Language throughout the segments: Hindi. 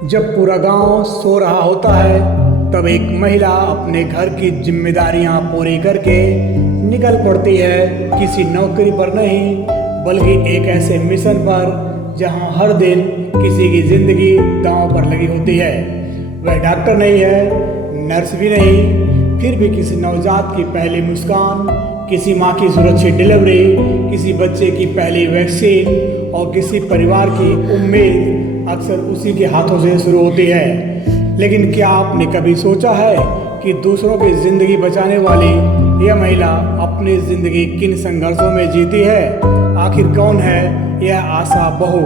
जब पूरा गांव सो रहा होता है तब एक महिला अपने घर की जिम्मेदारियां पूरी करके निकल पड़ती है, किसी नौकरी पर नहीं बल्कि एक ऐसे मिशन पर जहां हर दिन किसी की जिंदगी दांव पर लगी होती है। वह डॉक्टर नहीं है, नर्स भी नहीं, फिर भी किसी नवजात की पहली मुस्कान, किसी माँ की सुरक्षित डिलीवरी, किसी बच्चे की पहली वैक्सीन और किसी परिवार की उम्मीद अक्सर उसी के हाथों से शुरू होती है। लेकिन क्या आपने कभी सोचा है कि दूसरों की जिंदगी बचाने वाली यह महिला अपनी जिंदगी किन संघर्षों में जीती है? आखिर कौन है यह आशा बहू?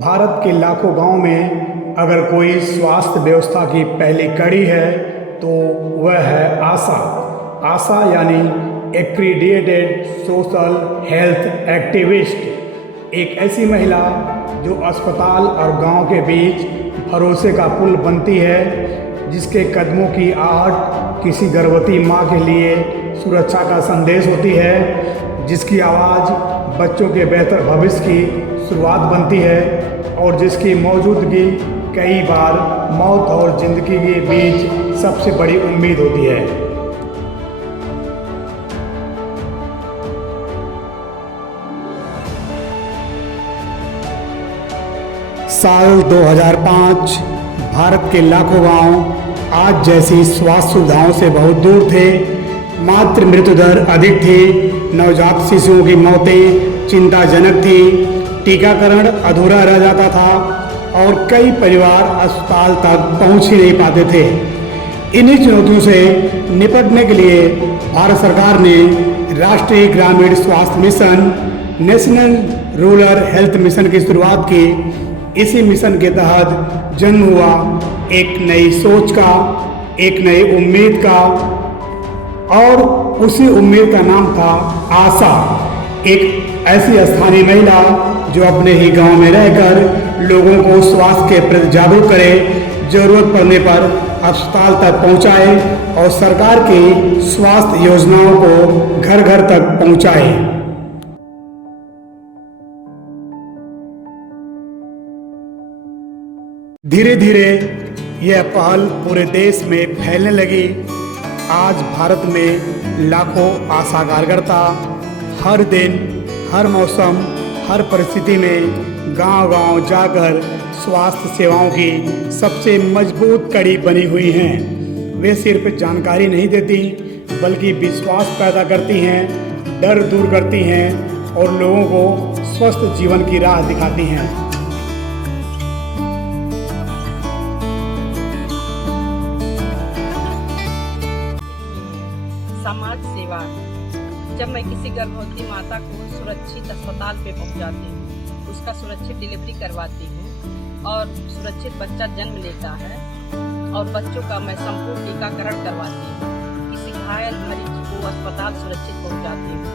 भारत के लाखों गांव में अगर कोई स्वास्थ्य व्यवस्था की पहली कड़ी है तो वह है आशा। आशा यानी एक्रीडिएटेड सोशल हेल्थ एक्टिविस्ट, एक ऐसी महिला जो अस्पताल और गांव के बीच भरोसे का पुल बनती है, जिसके कदमों की आहट किसी गर्भवती मां के लिए सुरक्षा का संदेश होती है, जिसकी आवाज़ बच्चों के बेहतर भविष्य की शुरुआत बनती है और जिसकी मौजूदगी कई बार मौत और ज़िंदगी के बीच सबसे बड़ी उम्मीद होती है। साल 2005 भारत के लाखों गांव आज जैसी स्वास्थ्य सुविधाओं से बहुत दूर थे। मातृ मृत्यु दर अधिक थी, नवजात शिशुओं की मौतें चिंताजनक थी, टीकाकरण अधूरा रह जाता था और कई परिवार अस्पताल तक पहुंच ही नहीं पाते थे। इन्हीं चुनौतियों से निपटने के लिए भारत सरकार ने राष्ट्रीय ग्रामीण स्वास्थ्य mission, national rural health mission की शुरुआत की। इसी मिशन के तहत जन्म हुआ एक नई सोच का, एक नई उम्मीद का, और उसी उम्मीद का नाम था आशा। एक ऐसी स्थानीय महिला जो अपने ही गांव में रहकर लोगों को स्वास्थ्य के प्रति जागरूक करे, जरूरत पड़ने पर अस्पताल तक पहुंचाए और सरकार की स्वास्थ्य योजनाओं को घर घर तक पहुंचाए। धीरे धीरे यह पहल पूरे देश में फैलने लगी। आज भारत में लाखों आशा कार्यकर्ता हर दिन, हर मौसम, हर परिस्थिति में गांव-गांव जाकर स्वास्थ्य सेवाओं की सबसे मजबूत कड़ी बनी हुई हैं। वे सिर्फ जानकारी नहीं देती बल्कि विश्वास पैदा करती हैं, डर दूर करती हैं और लोगों को स्वस्थ जीवन की राह दिखाती हैं। समाज सेवा। जब मैं किसी गर्भवती माता को सुरक्षित अस्पताल पे पहुंचाती हूँ, उसका सुरक्षित डिलीवरी करवाती हूँ और सुरक्षित बच्चा जन्म लेता है और बच्चों का मैं संपूर्ण टीकाकरण करवाती हूँ, किसी घायल मरीज को अस्पताल सुरक्षित पहुंचाती हूँ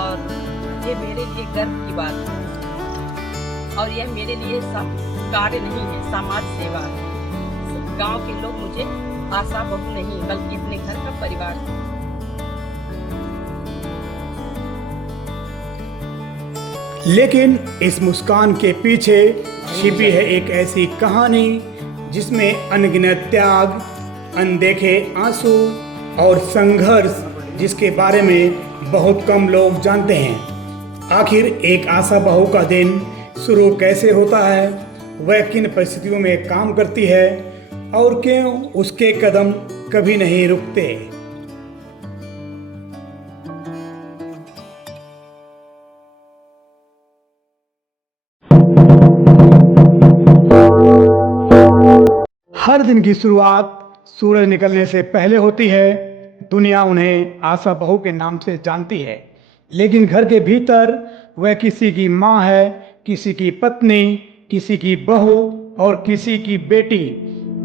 और ये मेरे लिए गर्व की बात है। और यह मेरे लिए कार्य नहीं है, समाज सेवा है। गाँव के लोग मुझे आशा बहू नहीं बल्कि अपने घर का परिवार है। लेकिन इस मुस्कान के पीछे छिपी है एक ऐसी कहानी जिसमें अनगिनत त्याग, अनदेखे आंसू और संघर्ष, जिसके बारे में बहुत कम लोग जानते हैं। आखिर एक आशा बहू का दिन शुरू कैसे होता है, वह किन परिस्थितियों में काम करती है और क्यों उसके कदम कभी नहीं रुकते। हर दिन की शुरुआत सूरज निकलने से पहले होती है। दुनिया उन्हें आशा बहू के नाम से जानती है, लेकिन घर के भीतर वह किसी की माँ है, किसी की पत्नी, किसी की बहू और किसी की बेटी।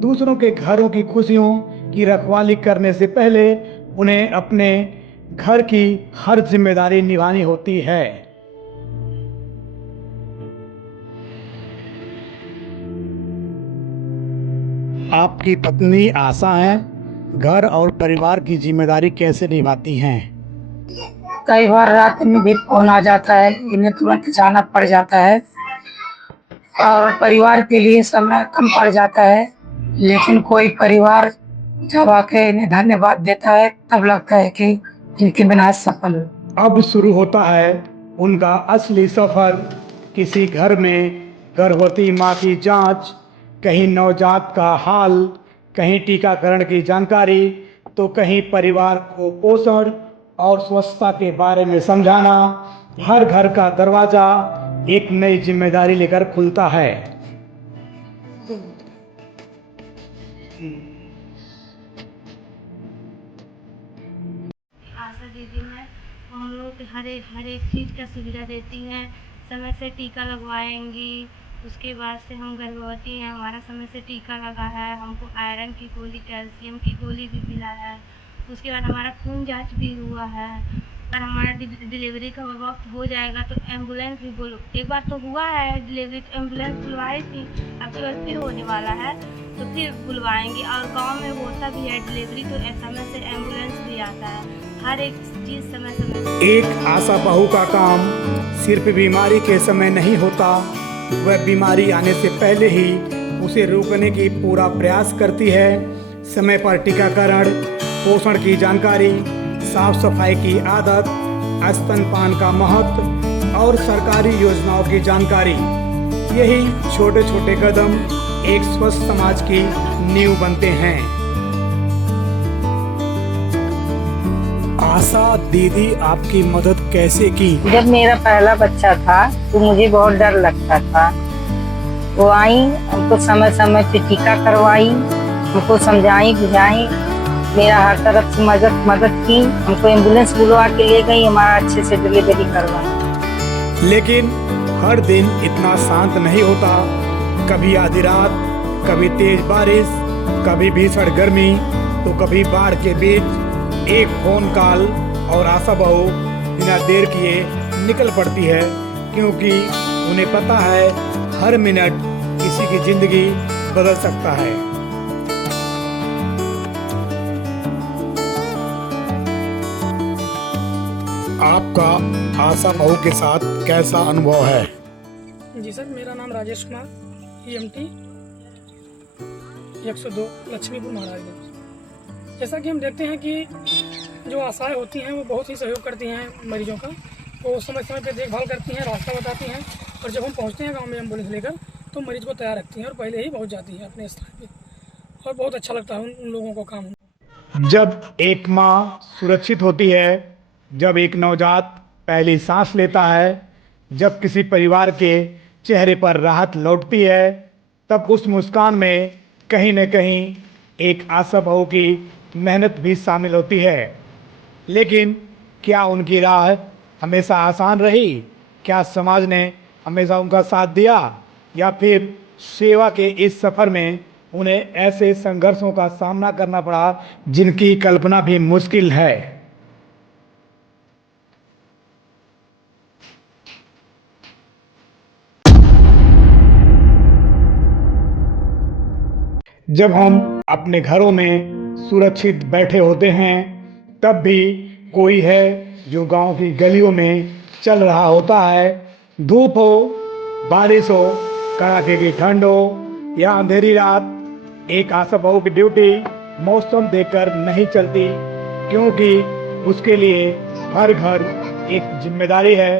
दूसरों के घरों की खुशियों की रखवाली करने से पहले उन्हें अपने घर की हर जिम्मेदारी निभानी होती है। आपकी पत्नी आशा है, घर और परिवार की जिम्मेदारी कैसे निभाती हैं? कई बार रात में भी फोन आ जाता है, इन्हें तुरंत जाना पड़ जाता है और परिवार के लिए समय कम पड़ जाता है। लेकिन कोई परिवार जब आके इन्हें धन्यवाद देता है तब लगता है कि इनके बिना सफल हो। अब शुरू होता है उनका असली सफर। किसी घर में गर्भवती माँ की जांच, कहीं नवजात का हाल, कहीं टीकाकरण की जानकारी, तो कहीं परिवार को पोषण और स्वच्छता के बारे में समझाना। हर घर का दरवाजा एक नई जिम्मेदारी लेकर खुलता है। आशा दीदी में हम लोग को हर एक चीज़ का सुविधा देती हैं। समय से टीका लगवाएंगी, उसके बाद से हम गर्भवती हैं, हमारा समय से टीका लगा है, हमको आयरन की गोली, कैल्शियम की गोली भी मिला है। उसके बाद हमारा खून जांच भी हुआ है और हमारा डिलीवरी का वक्त हो जाएगा तो एम्बुलेंस भी बोलो। एक बार तो हुआ है डिलीवरी, तो एम्बुलेंस बुलवाई थी, अब की बार फिर होने वाला है तो फिर बुलवाएंगे। और गांव में होता भी है डिलीवरी तो समय से एम्बुलेंस भी आता है। हर एक चीज़ समय समय। एक आशा बहू का काम सिर्फ बीमारी के समय नहीं होता, वह बीमारी आने से पहले ही उसे रोकने की पूरा प्रयास करती है। समय पर टीकाकरण, पोषण की जानकारी, साफ सफाई की आदत, स्तनपान का महत्व और सरकारी योजनाओं की जानकारी, यही छोटे छोटे कदम एक स्वस्थ समाज की नींव बनते हैं। आशा दीदी आपकी मदद कैसे की? जब मेरा पहला बच्चा था तो मुझे बहुत डर लगता था। वो आई, हमको समय समय पे टीका करवाई, हमको समझाई बुझाई, मेरा हर तरफ से मदद की, हमको एम्बुलेंस बुलवा के ले गई, हमारा अच्छे से डिलीवरी करवाई। लेकिन हर दिन इतना शांत नहीं होता। कभी आधी रात, कभी तेज बारिश, कभी भीषण गर्मी, तो कभी बाढ़ के बीच एक फोन कॉल और आशा बहू बिना देर किए निकल पड़ती है, क्योंकि उन्हें पता है हर मिनट किसी की जिंदगी बदल सकता है। आपका आशा बहू के साथ कैसा अनुभव है? जी सर, मेरा नाम राजेश कुमार, EMT 102 लक्ष्मीपुर महाराजगंज। जैसा कि हम देखते हैं कि जो आशाएं होती हैं वो बहुत ही सहयोग करती हैं मरीजों का, वो समय समय पे देखभाल करती हैं, रास्ता बताती हैं, और जब हम पहुंचते हैं गांव में एम्बुलेंस लेकर तो मरीज को तैयार रखती हैं और पहले ही पहुंच जाती हैं अपने स्थान पे, और बहुत अच्छा लगता है उन लोगों को काम। जब एक माँ सुरक्षित होती है, जब एक नवजात पहली सांस लेता है, जब किसी परिवार के चेहरे पर राहत लौटती है, तब उस मुस्कान में कहीं न कहीं एक आशा बहू की मेहनत भी शामिल होती है। लेकिन क्या उनकी राह हमेशा आसान रही? क्या समाज ने हमेशा उनका साथ दिया, या फिर सेवा के इस सफ़र में उन्हें ऐसे संघर्षों का सामना करना पड़ा जिनकी कल्पना भी मुश्किल है? जब हम अपने घरों में सुरक्षित बैठे होते हैं, तब भी कोई है जो गांव की गलियों में चल रहा होता है। धूप हो, बारिश हो, कड़ाके की ठंड हो या अंधेरी रात, एक आशा बहू की ड्यूटी मौसम देखकर नहीं चलती, क्योंकि उसके लिए हर घर एक जिम्मेदारी है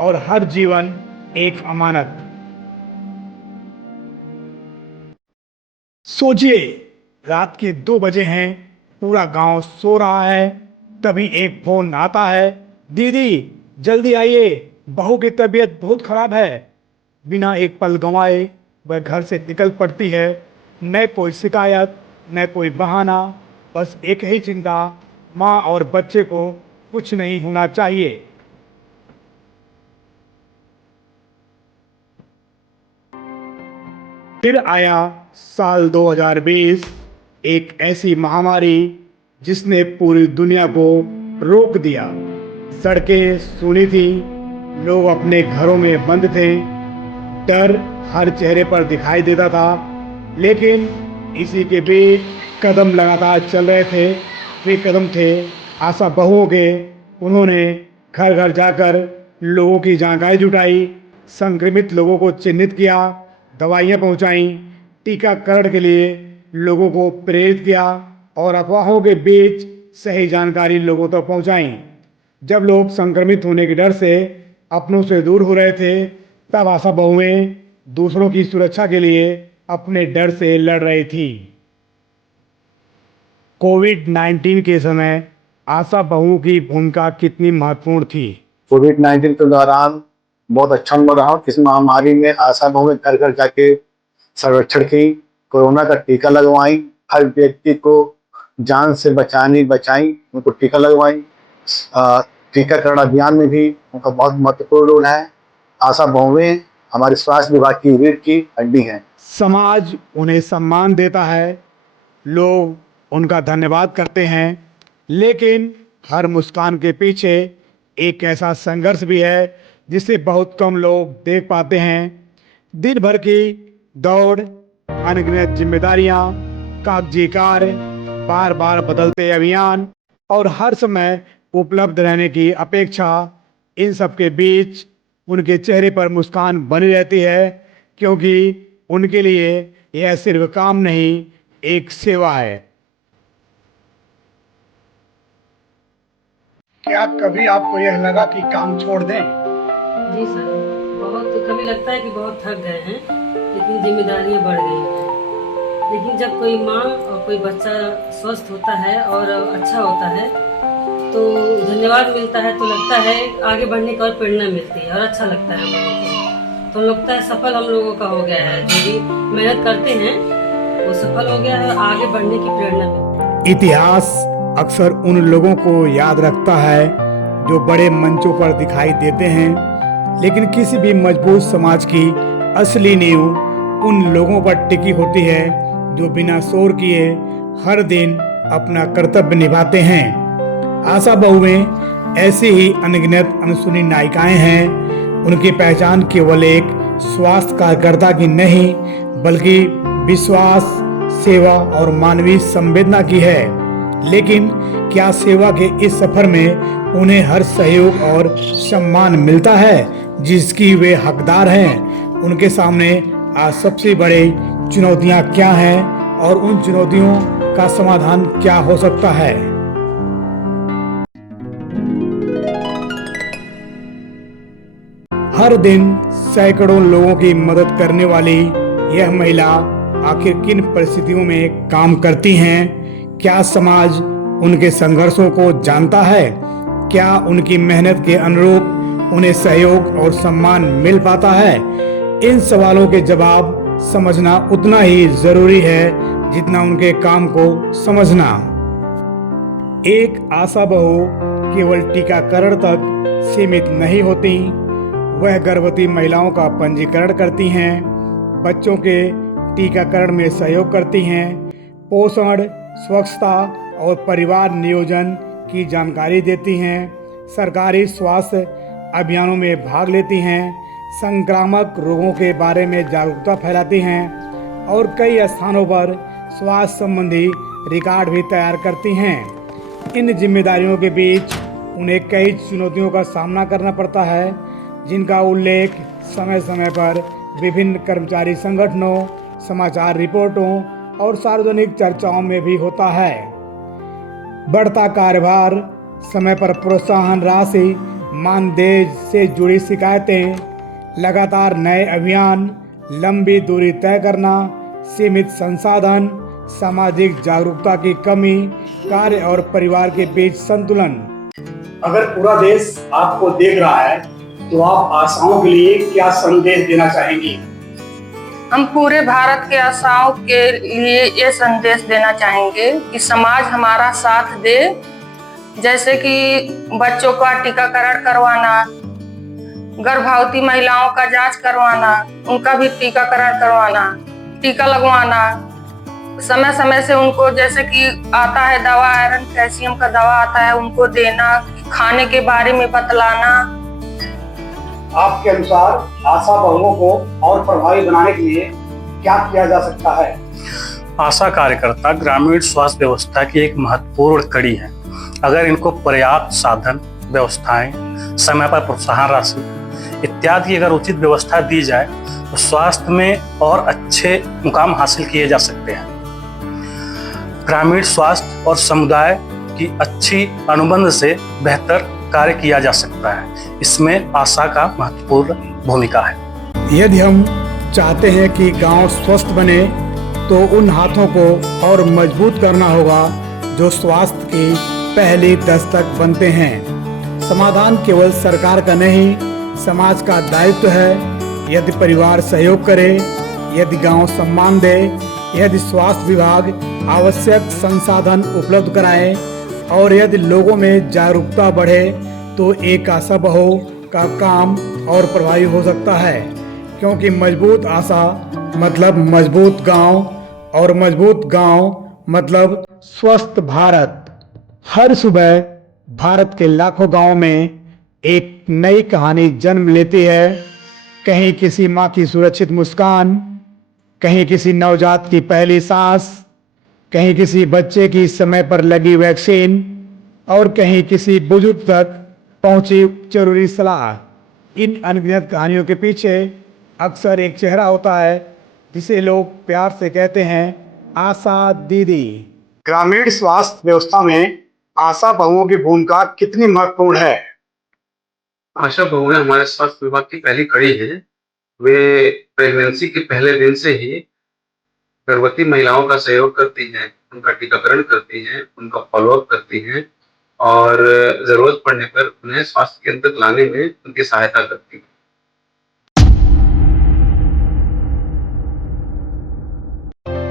और हर जीवन एक अमानत। सोचिए, रात के 2 बजे हैं, पूरा गांव सो रहा है, तभी एक फोन आता है, दीदी जल्दी आइए, बहू की तबीयत बहुत खराब है। बिना एक पल गंवाए वह घर से निकल पड़ती है। न कोई शिकायत, न कोई बहाना, बस एक ही चिंता, माँ और बच्चे को कुछ नहीं होना चाहिए। फिर आया साल 2020, एक ऐसी महामारी जिसने पूरी दुनिया को रोक दिया। सड़कें सूनी थी, लोग अपने घरों में बंद थे, डर हर चेहरे पर दिखाई देता था। लेकिन इसी के बीच कदम लगातार चल रहे थे। वे कदम थे आशा बहुओं के। उन्होंने घर घर जाकर लोगों की जानकारी जुटाई, संक्रमित लोगों को चिन्हित किया, दवाइयाँ पहुँचाई, टीकाकरण के लिए लोगों को प्रेरित किया और अफवाहों के बीच सही जानकारी लोगों तक पहुँचाई। जब लोग संक्रमित होने के डर से अपनों से दूर हो रहे थे, तब आशा बहुएं दूसरों की सुरक्षा के लिए अपने डर से लड़ रही थी। कोविड-19 के समय आशा बहुओं की भूमिका कितनी महत्वपूर्ण थी? कोविड-19 के दौरान बहुत अच्छा अनुभव रहा। इस महामारी में आशा बहुएं घर घर जाके सर्वेक्षण की, कोरोना का टीका लगवाई, हर व्यक्ति को जान से बचाई, उनको टीका लगवाई। टीकाकरण अभियान में भी उनका बहुत महत्वपूर्ण रोल है। आशा बहुएं हमारे स्वास्थ्य विभाग की रीढ़ की हड्डी हैं। समाज उन्हें सम्मान देता है, लोग उनका धन्यवाद करते हैं, लेकिन हर मुस्कान के पीछे एक ऐसा संघर्ष भी है जिसे बहुत कम लोग देख पाते हैं। दिन भर की दौड़, अनगिनत जिम्मेदारियां, कागजी कार्य, बार बार बदलते अभियान और हर समय उपलब्ध रहने की अपेक्षा, इन सब के बीच उनके चेहरे पर मुस्कान बनी रहती है, क्योंकि उनके लिए यह सिर्फ काम नहीं, एक सेवा है। क्या कभी आपको यह लगा कि काम छोड़ दें? जी सर, बहुत कभी लगता है कि बहुत थक गए हैं, इतनी जिम्मेदारियां बढ़ गई हैं। लेकिन जब कोई माँ और कोई बच्चा स्वस्थ होता है और अच्छा होता है तो धन्यवाद मिलता है, तो लगता है आगे बढ़ने की और प्रेरणा मिलती है और अच्छा लगता है हम लोगों को। तो लगता है सफल हम लोगों का हो गया है, जो भी मेहनत करते हैं वो सफल हो गया है और आगे बढ़ने की प्रेरणा मिलती है। इतिहास अक्सर उन लोगों को याद रखता है जो बड़े मंचों पर दिखाई देते हैं, लेकिन किसी भी मजबूत समाज की असली नींव उन लोगों पर टिकी होती है जो बिना शोर किए हर दिन अपना कर्तव्य निभाते हैं। आशा बहुएं ऐसी ही अनगिनत अनसुनी नायिकाएं हैं। उनकी पहचान केवल एक स्वास्थ्य कार्यकर्ता की नहीं, बल्कि विश्वास, सेवा और मानवीय संवेदना की है। लेकिन क्या सेवा के इस सफर में उन्हें हर सहयोग और सम्मान मिलता है जिसकी वे हकदार हैं? उनके सामने आज सबसे बड़ी चुनौतियां क्या हैं और उन चुनौतियों का समाधान क्या हो सकता है? हर दिन सैकड़ों लोगों की मदद करने वाली यह महिला आखिर किन परिस्थितियों में काम करती हैं? क्या समाज उनके संघर्षों को जानता है? क्या उनकी मेहनत के अनुरूप उन्हें सहयोग और सम्मान मिल पाता है? इन सवालों के जवाब समझना उतना ही जरूरी है जितना उनके काम को समझना। एक आशा बहू केवल टीकाकरण तक सीमित नहीं होती, वह गर्भवती महिलाओं का पंजीकरण करती हैं, बच्चों के टीकाकरण में सहयोग करती हैं, पोषण, स्वच्छता और परिवार नियोजन की जानकारी देती हैं, सरकारी स्वास्थ्य अभियानों में भाग लेती हैं, संक्रामक रोगों के बारे में जागरूकता फैलाती हैं और कई स्थानों पर स्वास्थ्य संबंधी रिकॉर्ड भी तैयार करती हैं। इन जिम्मेदारियों के बीच उन्हें कई चुनौतियों का सामना करना पड़ता है, जिनका उल्लेख समय समय पर विभिन्न कर्मचारी संगठनों, समाचार रिपोर्टों और सार्वजनिक चर्चाओं में भी होता है। बढ़ता कार्यभार, समय पर प्रोत्साहन राशि, मानदेय से जुड़ी शिकायतें, लगातार नए अभियान, लंबी दूरी तय करना, सीमित संसाधन, सामाजिक जागरूकता की कमी, कार्य और परिवार के बीच संतुलन। अगर पूरा देश आपको देख रहा है तो आप आशाओं के लिए क्या संदेश देना चाहेंगी? हम पूरे भारत के आशाओं के लिए ये संदेश देना चाहेंगे कि समाज हमारा साथ दे, जैसे कि बच्चों का टीकाकरण करवाना, गर्भवती महिलाओं का जांच करवाना, उनका भी टीकाकरण करवाना, टीका लगवाना, समय समय से उनको जैसे कि आता है दवा, आयरन कैल्शियम का दवा आता है, उनको देना, खाने के बारे में बतलाना। आपके अनुसार आशा बहुओं को और प्रभावी बनाने के लिए क्या किया जा सकता है? आशा कार्यकर्ता ग्रामीण स्वास्थ्य व्यवस्था की एक महत्वपूर्ण कड़ी है। अगर इनको पर्याप्त साधन, व्यवस्थाएं, समय पर प्रोत्साहन राशि इत्यादि की अगर उचित व्यवस्था दी जाए तो स्वास्थ्य में और अच्छे मुकाम हासिल किए जा सकते हैं। ग्रामीण स्वास्थ्य और समुदाय की अच्छी अनुबंध से बेहतर कार्य किया जा सकता है। इसमें आशा का महत्वपूर्ण भूमिका है। यदि हम चाहते हैं कि गांव स्वस्थ बने तो उन हाथों को और मजबूत करना होगा जो स्वास्थ्य की पहली दस्तक बनते हैं। समाधान केवल सरकार का नहीं, समाज का दायित्व है। यदि परिवार सहयोग करे, यदि गांव सम्मान दे, यदि स्वास्थ्य विभाग आवश्यक संसाधन उपलब्ध कराए और यदि लोगों में जागरूकता बढ़े तो एक आशा बहू का काम और प्रभावी हो सकता है। क्योंकि मजबूत आशा मतलब मजबूत गांव और मजबूत गांव मतलब स्वस्थ भारत। हर सुबह भारत के लाखों गांवों में एक नई कहानी जन्म लेती है। कहीं किसी माँ की सुरक्षित मुस्कान, कहीं किसी नवजात की पहली सांस, कहीं किसी बच्चे की समय पर लगी वैक्सीन और कहीं किसी बुजुर्ग तक पहुंची जरूरी सलाह। इन अनगिनत कहानियों के पीछे अक्सर एक चेहरा होता है जिसे लोग प्यार से कहते हैं आशा दीदी। ग्रामीण स्वास्थ्य व्यवस्था में आशा बहुओं की भूमिका कितनी महत्वपूर्ण है? आशा बहुएं हमारे स्वास्थ्य विभाग की पहली कड़ी है। वे प्रेगनेंसी के पहले दिन से ही गर्भवती महिलाओं का सहयोग करती हैं, उनका टीकाकरण करती हैं, उनका फॉलोअप करती हैं और जरूरत पड़ने पर उन्हें स्वास्थ्य केंद्र तक लाने में उनकी सहायता करती हैं।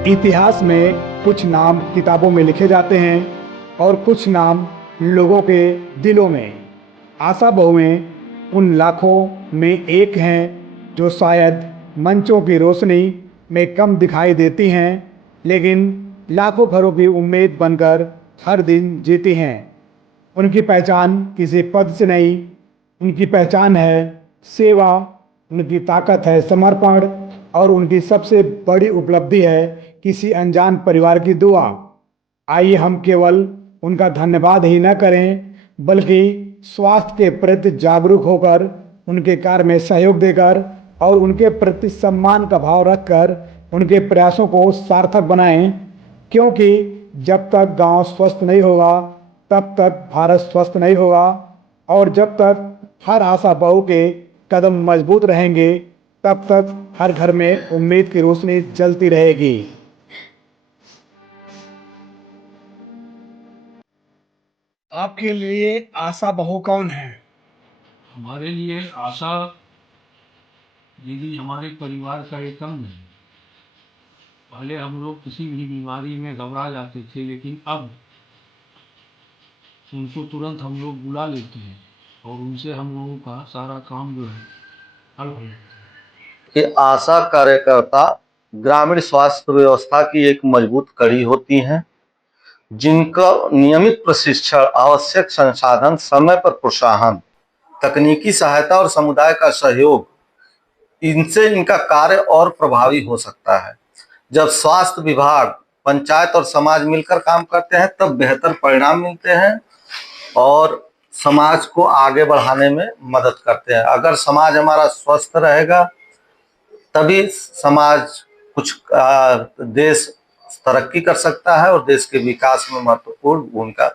इतिहास में कुछ नाम किताबों में लिखे जाते हैं और कुछ नाम लोगों के दिलों में। आशा बहुएं उन लाखों में एक हैं जो शायद मंचों की रोशनी में कम दिखाई देती हैं, लेकिन लाखों घरों की उम्मीद बनकर हर दिन जीती हैं। उनकी पहचान किसी पद से नहीं, उनकी पहचान है सेवा, उनकी ताकत है समर्पण और उनकी सबसे बड़ी उपलब्धि है किसी अनजान परिवार की दुआ। आइए हम केवल उनका धन्यवाद ही न करें बल्कि स्वास्थ्य के प्रति जागरूक होकर, उनके कार्य में सहयोग देकर और उनके प्रति सम्मान का भाव रखकर उनके प्रयासों को सार्थक बनाएं। क्योंकि जब तक गांव स्वस्थ नहीं होगा तब तक भारत स्वस्थ नहीं होगा और जब तक हर आशा बहू के कदम मजबूत रहेंगे तब तक हर घर में उम्मीद की रोशनी जलती रहेगी। आपके लिए आशा बहू कौन है? हमारे लिए आशा दीदी हमारे परिवार का एक अंग है। पहले हम लोग किसी भी बीमारी में घबरा जाते थे, लेकिन अब उनको तुरंत हम लोग बुला लेते हैं और उनसे हम लोगों का सारा काम जो है हल हो जाता है। कि आशा कार्यकर्ता ग्रामीण स्वास्थ्य व्यवस्था की एक मजबूत कड़ी होती हैं, जिनका नियमित प्रशिक्षण, आवश्यक संसाधन, समय पर प्रोत्साहन, तकनीकी सहायता और समुदाय का सहयोग, इनसे इनका कार्य और प्रभावी हो सकता है। जब स्वास्थ्य विभाग, पंचायत और समाज मिलकर काम करते हैं तब बेहतर परिणाम मिलते हैं और समाज को आगे बढ़ाने में मदद करते हैं। अगर समाज हमारा स्वस्थ रहेगा तभी समाज देश तरक्की कर सकता है और देश के विकास में महत्वपूर्ण भूमिका